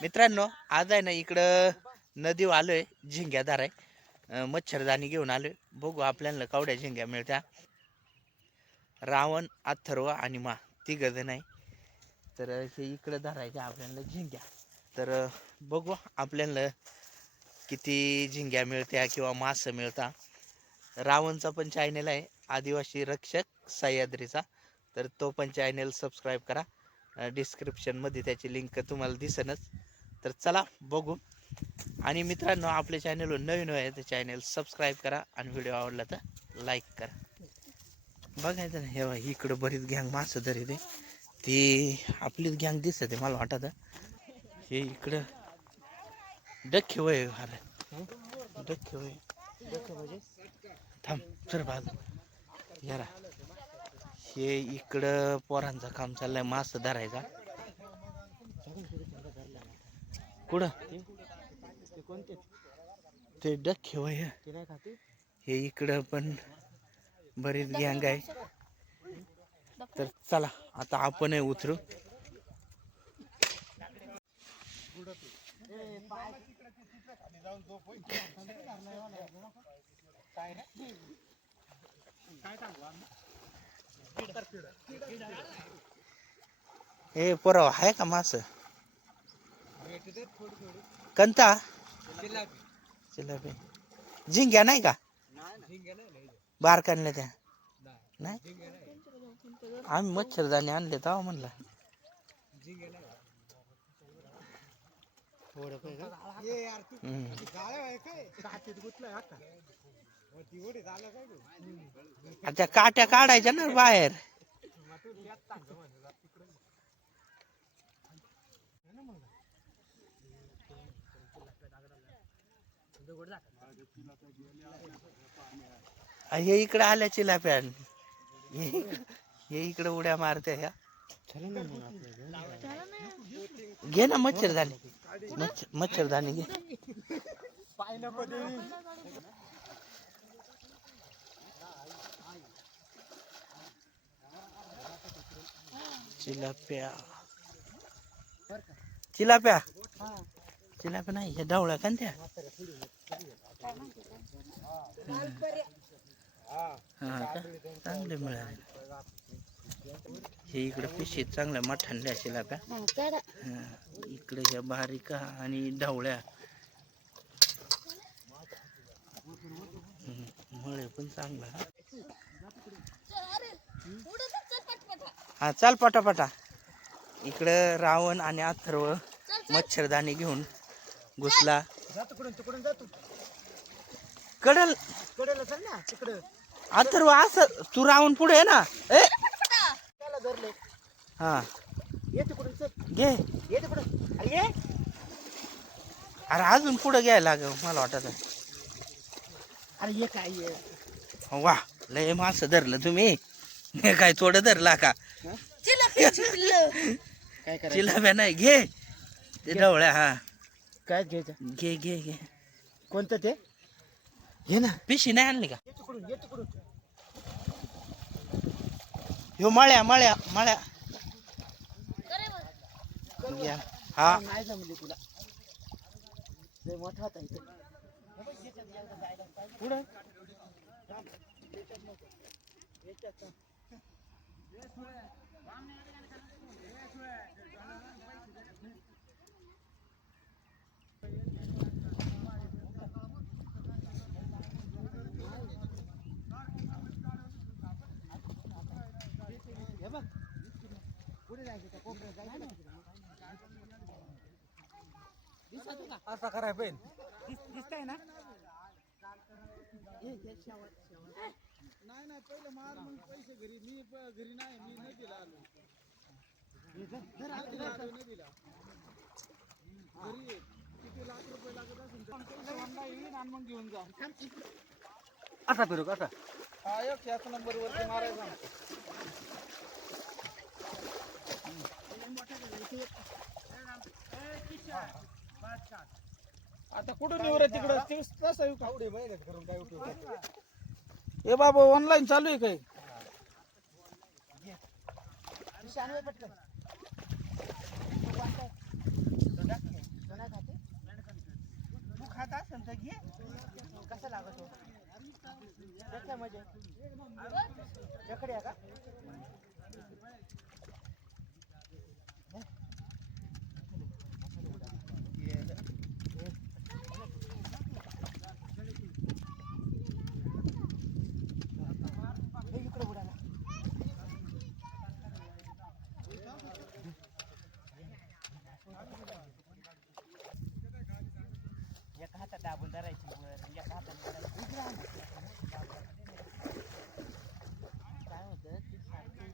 मित्रांनो आज आहे ना इकडं नदीवर आलोय झिंग्या धराय मच्छरदाणी घेऊन आलोय बघू आपल्याला कवड्या झिंग्या मिळत्या रावण अथर्व आणि मा तिघ जण आहे तर हे इकडं धरायचे आपल्याला झिंग्या तर बघू आपल्याला किती झिंग्या मिळत्या किंवा मासे मिळता रावणचा पण चॅनल आहे आदिवासी रक्षक सह्याद्रीचा तर तो पण चॅनल सबस्क्राईब करा डिस्क्रिप्शन मध्ये त्याची लिंक तुम्हाला दिसेनच तर चला बघू आणि मित्रांनो आपल्या चॅनलवर नवीन आहे तर चॅनल सबस्क्राईब करा आणि व्हिडिओ आवडला तर लाईक करा बघायचं ना हे इकडं बरीच गँग माणसं तरी ती आपलीच गँग दिसत आहे मला वाटत हे इकडं डक्के वय अरे डक्के वय थांब सर बाजू यारा हे इकडं पोरांचं काम चाललंय मास धरायचा कुठं ते डक्के वय हे इकडं पण बरीच गँग आहे तर चला आता आपण उतरू ए पोराव आहे का मास कंता चिलापी झिंग्या नाही का बारकानल्या त्या नाही आम्ही मच्छरदाणी आणले तेव्हा म्हणला त्या काट्या काढायच्या ना बाहेर हे इकडे आल्या चिलाप्या हे इकडे उड्या मारते ह्या घे ना मच्छरदाणी मच्छरदाणी घे चिलाप्या चिलाप्या चिलाप्या नाही हे ढवळ्या का त्या चांगले मिळाले हे इकडे पिशीत चांगल्या मठांल्या चिलाप्या इकडे ह्या बारीका आणि ढवळ्या मळे पण चांगला हा चाल पटापटा इकडं रावण आणि अथर्व मच्छरदाणी घेऊन घुसला कडल अथर्व असं तू रावण पुढे आहे ना हा घे अरे अजून पुढे घ्यायला लाग मला वाटत अरे हे काय वा लय मास धरलं तुम्ही हे काय थोडं धरला का चिलाप्या नाही घे ते ढवळ्या हा काय घ्यायचं घे घे घे कोणतं ते घे ना पिशी नाही आणली का ह्यो मळ्या मळ्या मळ्या घ्या हा नाही जमली तुला लय मोठा होता इथे पुढं हे बघ पुढे जायचं त्या कोपऱ्यात जायचं असा कराय पाहिजे दिसतंय ना नाही पहिलं मार मग पैसे घरी मी घरी नाही मी नदीला आलो नदीला घरी किती लाख रुपये लागत असेल मग घेऊन जा असा फिरू कसा हा एक याच नंबर वरती मारायचा आता कुठून येऊ रे तिकडं तसं येऊ कावडे बैल करून काय उपयोग हे बाबा ऑनलाईन चालू आहे काय इथं घे कसा लागतो त्याच्यामध्ये जकडे आहे का इकडे उडाला एका हातात दाबून धरायची एका हाताने काय होतं ती सारखी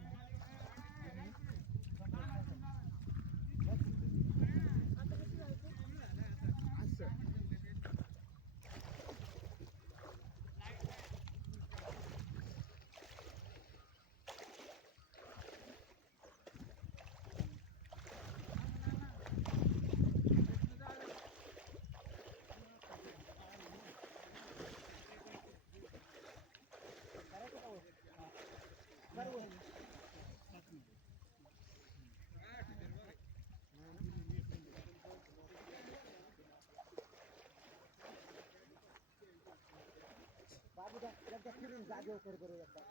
फिरून जागेवर कर बरं काय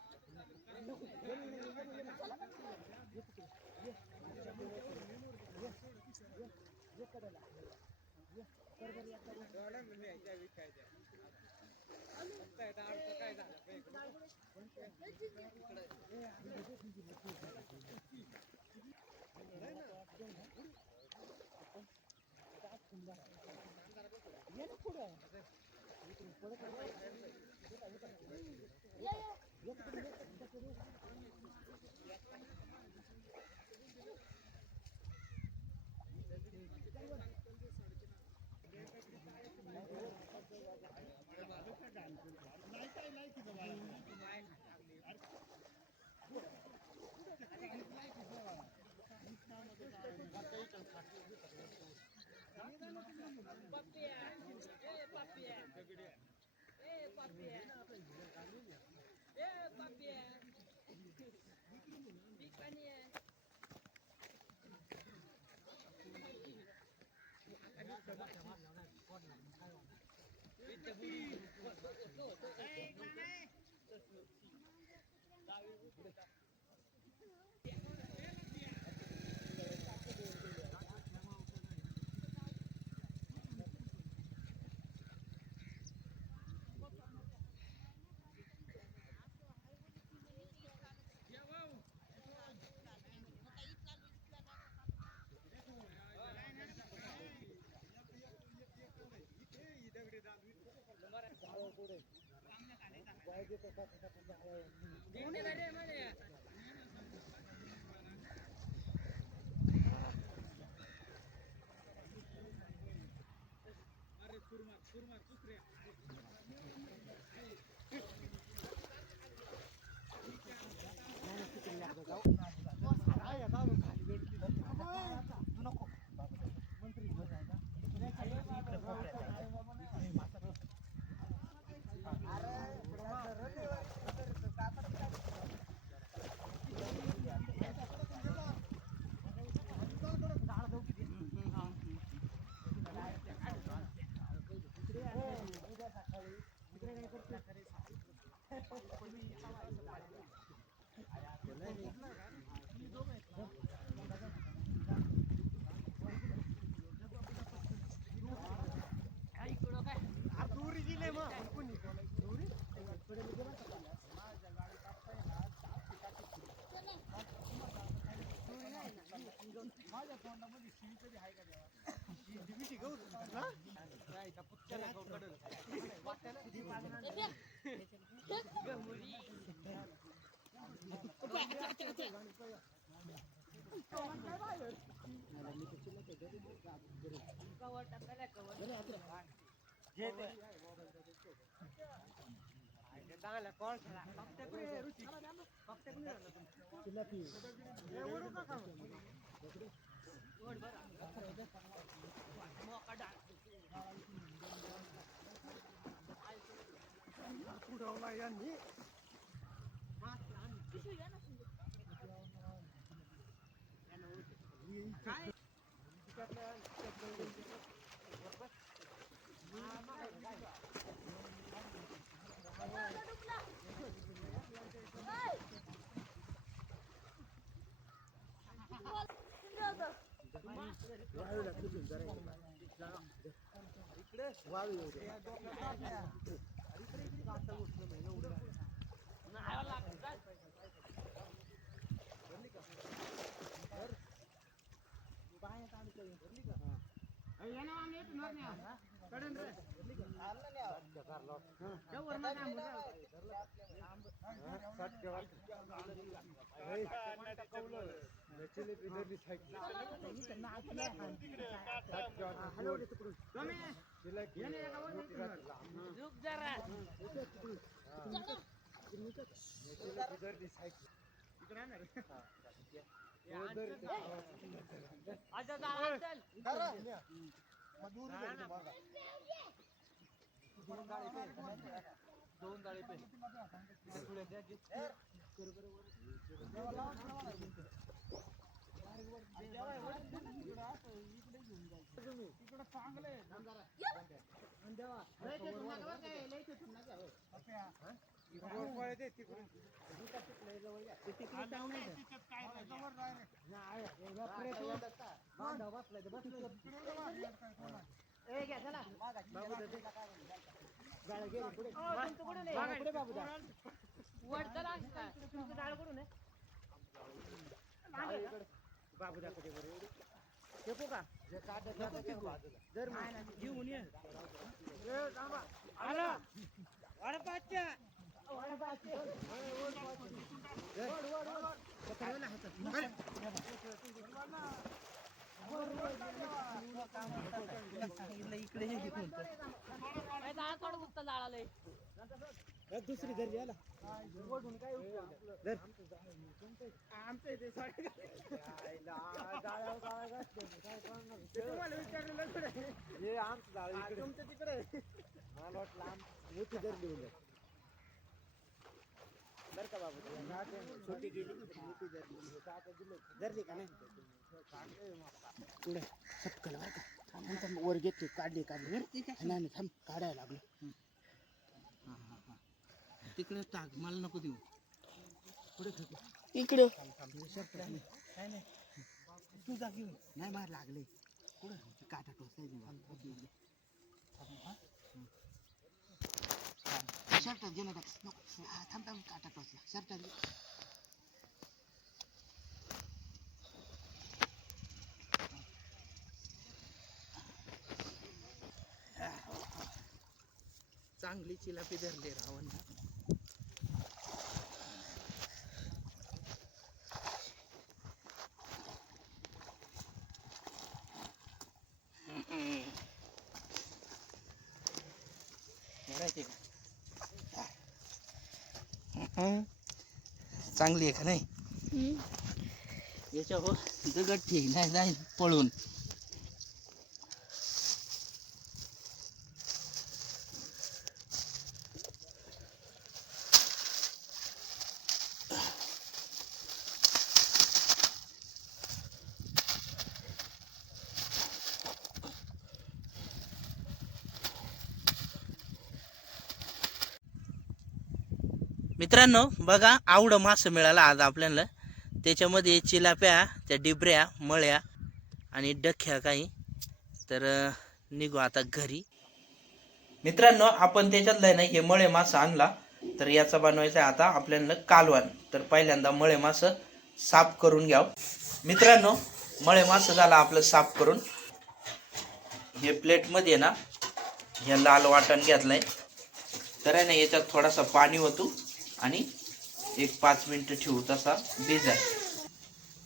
दुसरी घरी आला मोठी धरली बर का बाबू छोटी गेली मोठी धरली का नाही पुढे सपकल बर का थांब वर घेतो काढली नाही थांब काढायला लागलो तिकडे टाक मला नको देऊ पुढे फेकू इकडे तू जा घेऊन नाही मार लागले पुढे काटा टोचायची शर्ट गेला थांब थांब काटा टोचला शर्ट चांगली चिलापी धरली रावण चांगली आहे का नाही याच्यावर दगड ठेक नाही जाईल पळून मित्रांनो बघा आवडं मासं मिळालं आज आपल्याला त्याच्यामध्ये चिलाप्या त्या डिबऱ्या मळ्या आणि डख्या काही तर निघू आता घरी मित्रांनो आपण त्याच्यातलं आहे ना हे मळे मासा आणला तर याचा बनवायचा आता आपल्याला कालवण तर पहिल्यांदा मळे मासं साफ करून घ्याव मित्रांनो मळे मासं झाला आपलं साफ करून हे प्लेटमध्ये ना हे लाल वाटण घेतलंय तर आहे ना याच्यात थोडासा पाणी ओतू आणि एक 5 मिनिटं ठेवू तसा भिजाय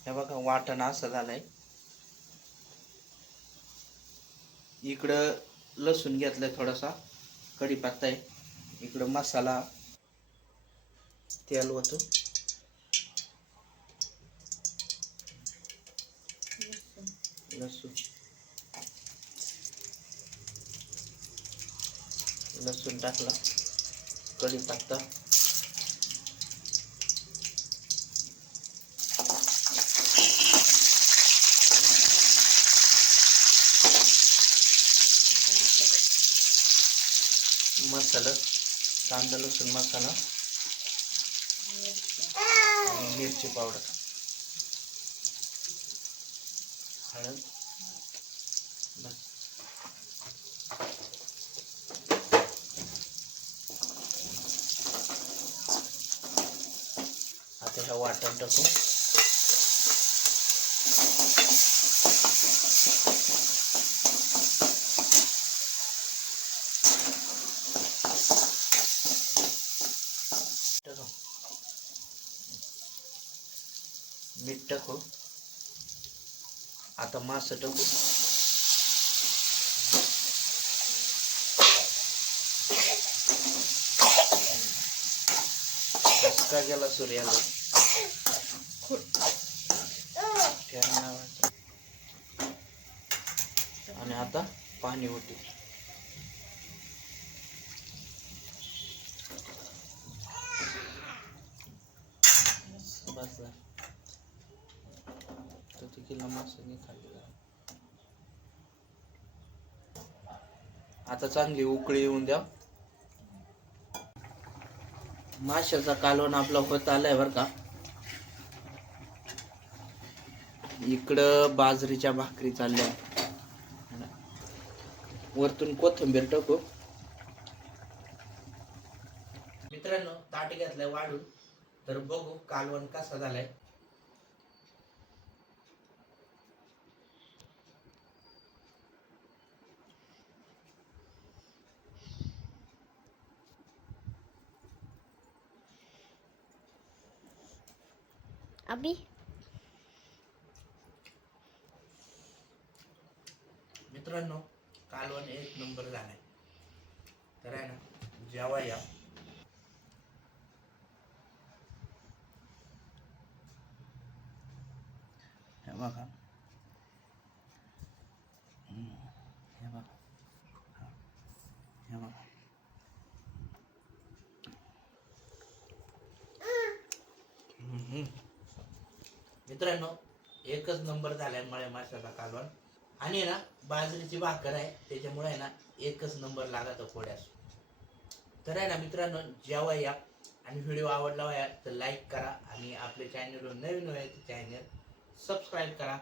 हे बघा वाटण असं झालंय इकडं लसूण घेतलंय थोडासा कढीपत्ता आहे इकडं मसाला तेल ओतू लसूण टाकला कढीपत्ता मसाला कांदा लसूण मसाला आणि मिरची पावडर हळद वाटण टाकू. मीठ टाकू. आता मास टाकू. का गेला सूर्याला आणि आता पाणी होते. बस किलो मासे खाली. आता चांगली उकळी येऊन द्या. माशाचा कालवण आपला होत आलाय बर का. इकडं बाजरीच्या भाकरी चालल्या. वरतून कोथिंबीर टाकू. मित्रांनो ताट घेतलंय वाढून. तर बघू कालवण कसा झालाय. अभी मित्रांनो कालवण एक नंबर झालाय. तर आहे ना जेवा या. हे बघा. हे बघा. हे बघा. मित्रांनो एकच नंबर झालाय मळ्या माशाचा कालवण. आणि ना बाजरीची भाकर आहे त्याच्यामुळे आहे ना एकच नंबर लागत पोळ्यास. तर आहे ना मित्रांनो जेवा या. आणि व्हिडिओ आवडला तर लाईक करा. आणि आपल्या चॅनलवर नवीन आहे चॅनल सबस्क्राईब करा.